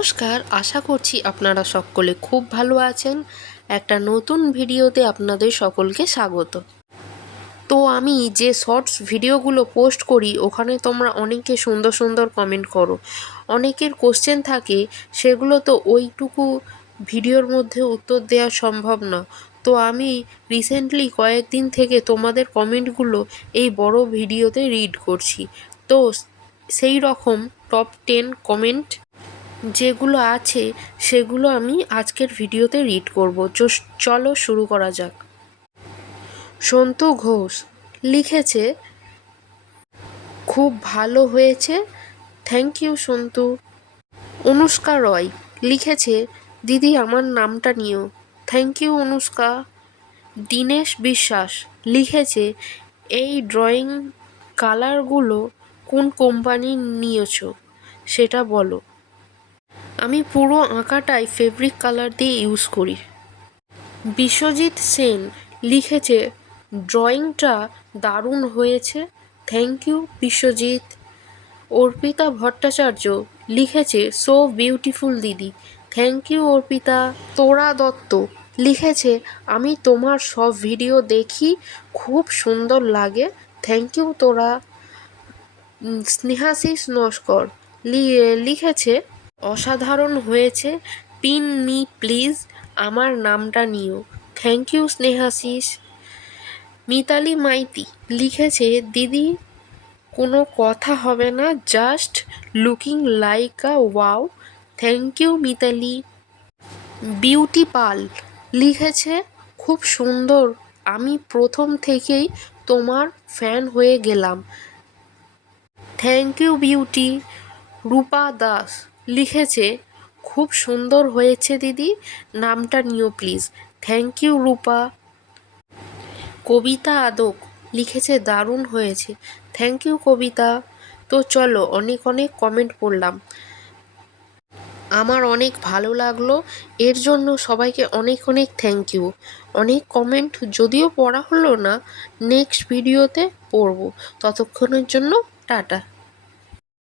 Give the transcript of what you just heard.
নমস্কার, আশা করছি আপনারা সকলে খুব ভালো আছেন। একটা নতুন ভিডিওতে আপনাদের সকলকে স্বাগত। তো আমি যে শর্টস ভিডিওগুলো পোস্ট করি ওখানে তোমরা অনেকে সুন্দর সুন্দর কমেন্ট করো। অনেকের কোশ্চেন থাকে, সেগুলো তো ওইটুকু ভিডিওর মধ্যে উত্তর দেওয়া সম্ভব না। তো আমি রিসেন্টলি কয়েকদিন থেকে তোমাদের কমেন্টগুলো এই বড় ভিডিওতে রিড করছি। তো সেই রকম টপ 10 কমেন্ট যেগুলো আছে সেগুলো আমি আজকের ভিডিওতে রিড করব। চলো শুরু করা যাক। সন্তু ঘোষ লিখেছে, খুব ভালো হয়েছে, থ্যাংক ইউ সন্তু। অনুষ্কা রয় লিখেছে, দিদি আমার নামটা নিও, থ্যাংক ইউ অনুষ্কা। দীনেশ বিশ্বাস লিখেছে, এই ড্রয়িং কালারগুলো কোন কোম্পানির নিয়েছো সেটা বলো। আমি পুরো আঁকাটাই ফেব্রিক কালার দিয়ে ইউজ করি। বিশ্বজিৎ সেন লিখেছে, ড্রয়িংটা দারুণ হয়েছে, থ্যাংক ইউ বিশ্বজিৎ। অর্পিতা ভট্টাচার্য লিখেছে, সো বিউটিফুল দিদি, থ্যাংক ইউ অর্পিতা। তোরা দত্ত লিখেছে, আমি তোমার সব ভিডিও দেখি, খুব সুন্দর লাগে, থ্যাংক ইউ তোরা। স্নেহাশিস নস্কর লিখেছে, অসাধারণ হয়েছে, পিন মি প্লিজ, আমার নামটা নিও, থ্যাংক ইউ স্নেহাশিস। মিতালি মাইতি লিখেছে, দিদি কোনো কথা হবে না, just looking like a wow, thank you Mitali. Beauty Pal লিখেছে, খুব সুন্দর, আমি প্রথম থেকেই তোমার ফ্যান হয়ে গেলাম, থ্যাংক ইউ বিউটি। রূপা দাস লিখেছে, খুব সুন্দর হয়েছে দিদি, নামটা নিও প্লিজ, থ্যাংক ইউ রূপা। কবিতা আদক লিখেছে, দারুণ হয়েছে, থ্যাংক ইউ কবিতা। তো চলো, অনেক অনেক কমেন্ট পড়লাম, আমার অনেক ভালো লাগলো, এর জন্য সবাইকে অনেক অনেক থ্যাংক ইউ। অনেক কমেন্ট যদিও পড়া হলো না, নেক্সট ভিডিওতে পড়ব। ততক্ষণের জন্য টাটা।